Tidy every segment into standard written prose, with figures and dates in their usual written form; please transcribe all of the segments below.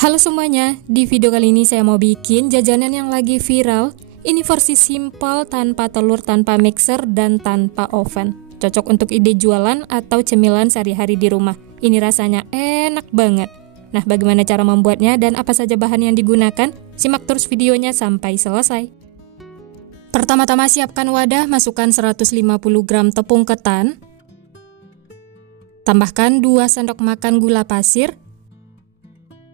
Halo semuanya, di video kali ini saya mau bikin jajanan yang lagi viral. Ini versi simple, tanpa telur, tanpa mixer, dan tanpa oven. Cocok untuk ide jualan atau cemilan sehari-hari di rumah. Ini rasanya enak banget. Nah, bagaimana cara membuatnya dan apa saja bahan yang digunakan? Simak terus videonya sampai selesai. Pertama-tama siapkan wadah, masukkan 150 gram tepung ketan. Tambahkan 2 sendok makan gula pasir,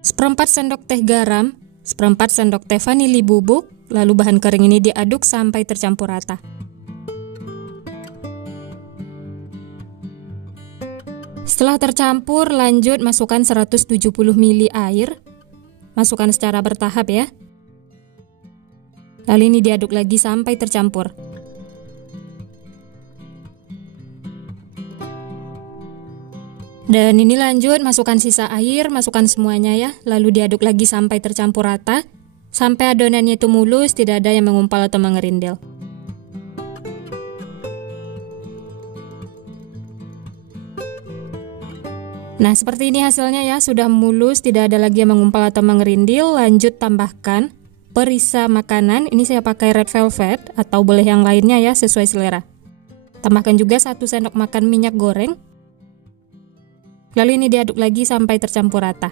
1/4 sendok teh garam, 1/4 sendok teh vanili bubuk, lalu bahan kering ini diaduk sampai tercampur rata. Setelah tercampur, lanjut masukkan 170 ml air. Masukkan secara bertahap ya. Lalu ini diaduk lagi sampai tercampur. Dan ini lanjut, masukkan sisa air, masukkan semuanya ya, lalu diaduk lagi sampai tercampur rata, sampai adonannya itu mulus, tidak ada yang mengumpal atau mengerindil. Nah, seperti ini hasilnya ya, sudah mulus, tidak ada lagi yang mengumpal atau mengerindil. Lanjut tambahkan perisa makanan, ini saya pakai red velvet, atau boleh yang lainnya ya, sesuai selera. Tambahkan juga 1 sendok makan minyak goreng. Lalu ini diaduk lagi sampai tercampur rata.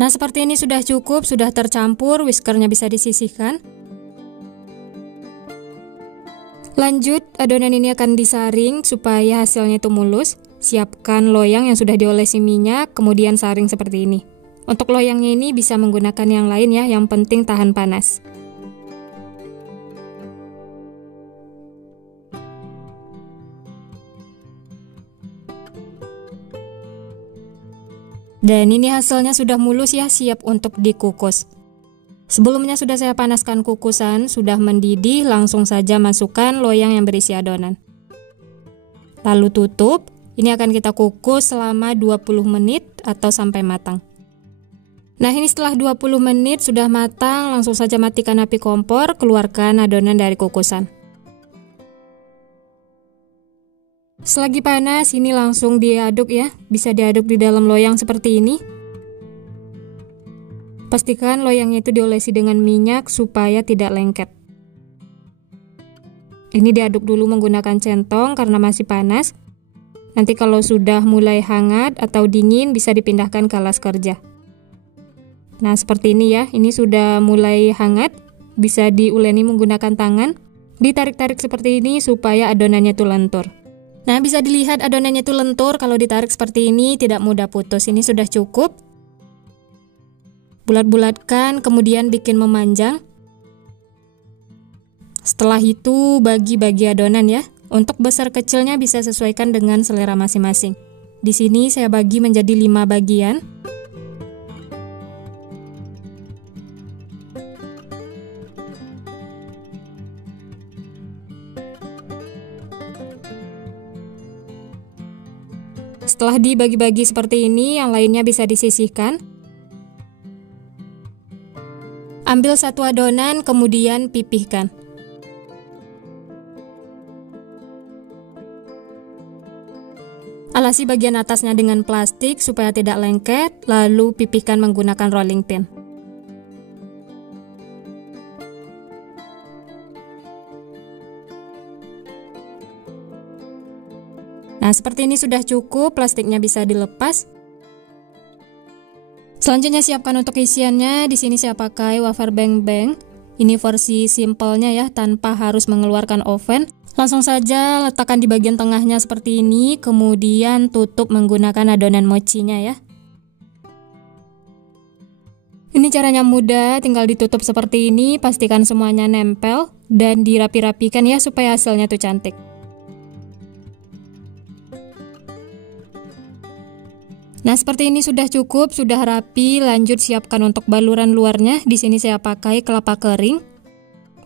Nah, seperti ini sudah cukup, sudah tercampur, whiskernya bisa disisihkan. Lanjut, adonan ini akan disaring supaya hasilnya itu mulus. Siapkan loyang yang sudah diolesi minyak, kemudian saring seperti ini. Untuk loyangnya ini bisa menggunakan yang lain ya, yang penting tahan panas. Dan ini hasilnya sudah mulus ya, siap untuk dikukus. Sebelumnya sudah saya panaskan kukusan, sudah mendidih, langsung saja masukkan loyang yang berisi adonan. Lalu tutup, ini akan kita kukus selama 20 menit atau sampai matang. Nah, ini setelah 20 menit sudah matang, langsung saja matikan api kompor, keluarkan adonan dari kukusan. Selagi panas, ini langsung diaduk ya, bisa diaduk di dalam loyang seperti ini. Pastikan loyangnya itu diolesi dengan minyak supaya tidak lengket. Ini diaduk dulu menggunakan centong karena masih panas. Nanti kalau sudah mulai hangat atau dingin bisa dipindahkan ke alas kerja. Nah, seperti ini ya, ini sudah mulai hangat, bisa diuleni menggunakan tangan, ditarik-tarik seperti ini supaya adonannya itu lentur. Nah, bisa dilihat adonannya itu lentur, kalau ditarik seperti ini tidak mudah putus, ini sudah cukup. Bulat-bulatkan, kemudian bikin memanjang. Setelah itu bagi-bagi adonan ya, untuk besar kecilnya bisa sesuaikan dengan selera masing-masing. Di sini saya bagi menjadi 5 bagian. Setelah dibagi-bagi seperti ini, yang lainnya bisa disisihkan. Ambil satu adonan, kemudian pipihkan. Alasi bagian atasnya dengan plastik supaya tidak lengket, lalu pipihkan menggunakan rolling pin. Nah, seperti ini sudah cukup, plastiknya bisa dilepas. Selanjutnya siapkan untuk isiannya. Di sini saya pakai wafer beng-beng. Ini versi simpelnya ya, tanpa harus mengeluarkan oven. Langsung saja letakkan di bagian tengahnya seperti ini, kemudian tutup menggunakan adonan mochinya ya. Ini caranya mudah, tinggal ditutup seperti ini, pastikan semuanya nempel dan dirapi-rapikan ya supaya hasilnya tuh cantik. Nah, seperti ini sudah cukup, sudah rapi. Lanjut siapkan untuk baluran luarnya. Di sini saya pakai kelapa kering.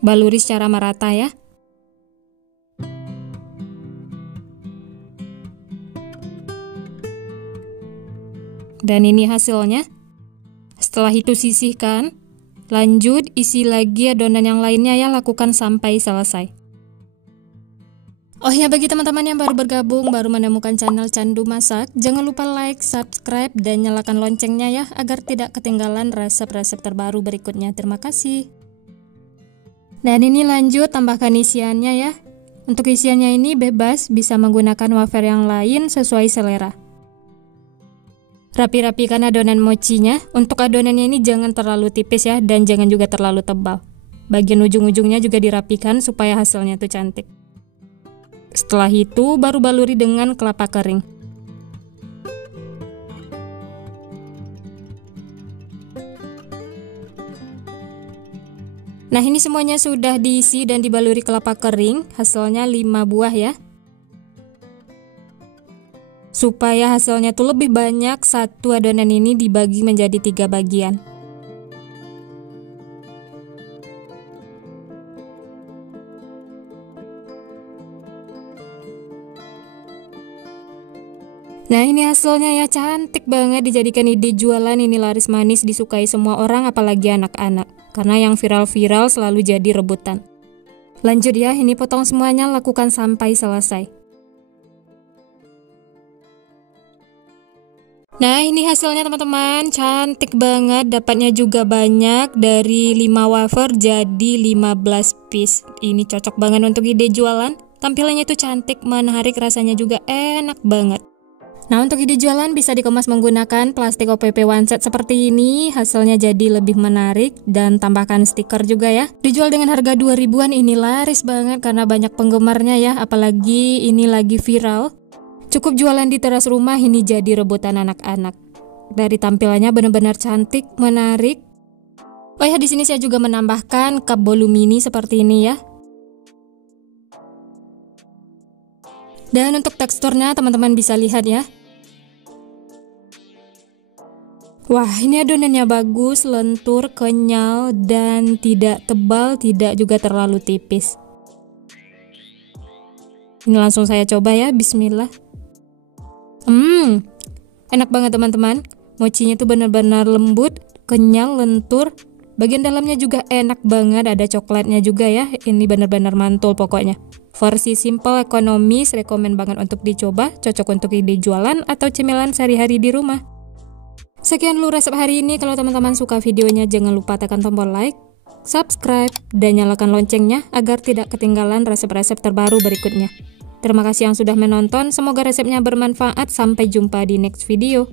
Baluri secara merata ya. Dan ini hasilnya. Setelah itu sisihkan. Lanjut, isi lagi adonan yang lainnya ya, lakukan sampai selesai. Oh ya, bagi teman-teman yang baru bergabung, baru menemukan channel Candu Masak, jangan lupa like, subscribe, dan nyalakan loncengnya ya, agar tidak ketinggalan resep-resep terbaru berikutnya. Terima kasih. Dan ini lanjut, tambahkan isiannya ya. Untuk isiannya ini bebas, bisa menggunakan wafer yang lain sesuai selera. Rapi-rapikan adonan mochinya. Untuk adonannya ini jangan terlalu tipis ya, dan jangan juga terlalu tebal. Bagian ujung-ujungnya juga dirapikan supaya hasilnya tuh cantik. Setelah itu baru baluri dengan kelapa kering. Nah, ini semuanya sudah diisi dan dibaluri kelapa kering, hasilnya 5 buah ya. Supaya hasilnya tuh lebih banyak, satu adonan ini dibagi menjadi 3 bagian. Nah, ini hasilnya ya, cantik banget, dijadikan ide jualan. Ini laris manis, disukai semua orang, apalagi anak-anak. Karena yang viral-viral selalu jadi rebutan. Lanjut ya, ini potong semuanya, lakukan sampai selesai. Nah, ini hasilnya teman-teman, cantik banget, dapatnya juga banyak, dari 5 wafer jadi 15 piece. Ini cocok banget untuk ide jualan, tampilannya itu cantik, menarik, rasanya juga enak banget. Nah, untuk ide jualan bisa dikemas menggunakan plastik OPP one set seperti ini, hasilnya jadi lebih menarik, dan tambahkan stiker juga ya. Dijual dengan harga 2000-an, ini laris banget karena banyak penggemarnya ya, apalagi ini lagi viral. Cukup jualan di teras rumah, ini jadi rebutan anak-anak. Dari tampilannya benar-benar cantik, menarik. Oh ya, di sini saya juga menambahkan cup bolu mini seperti ini ya. Dan untuk teksturnya teman-teman bisa lihat ya. Wah, ini adonannya bagus, lentur, kenyal, dan tidak tebal, tidak juga terlalu tipis. Ini langsung saya coba ya, bismillah. Enak banget teman-teman. Mochinya tuh benar-benar lembut, kenyal, lentur. Bagian dalamnya juga enak banget, ada coklatnya juga ya. Ini benar-benar mantul pokoknya. Versi simple, ekonomis, rekomen banget untuk dicoba. Cocok untuk ide jualan atau cemilan sehari-hari di rumah. Sekian dulu resep hari ini. Kalau teman-teman suka videonya, jangan lupa tekan tombol like, subscribe, dan nyalakan loncengnya agar tidak ketinggalan resep-resep terbaru berikutnya. Terima kasih yang sudah menonton, semoga resepnya bermanfaat, sampai jumpa di next video.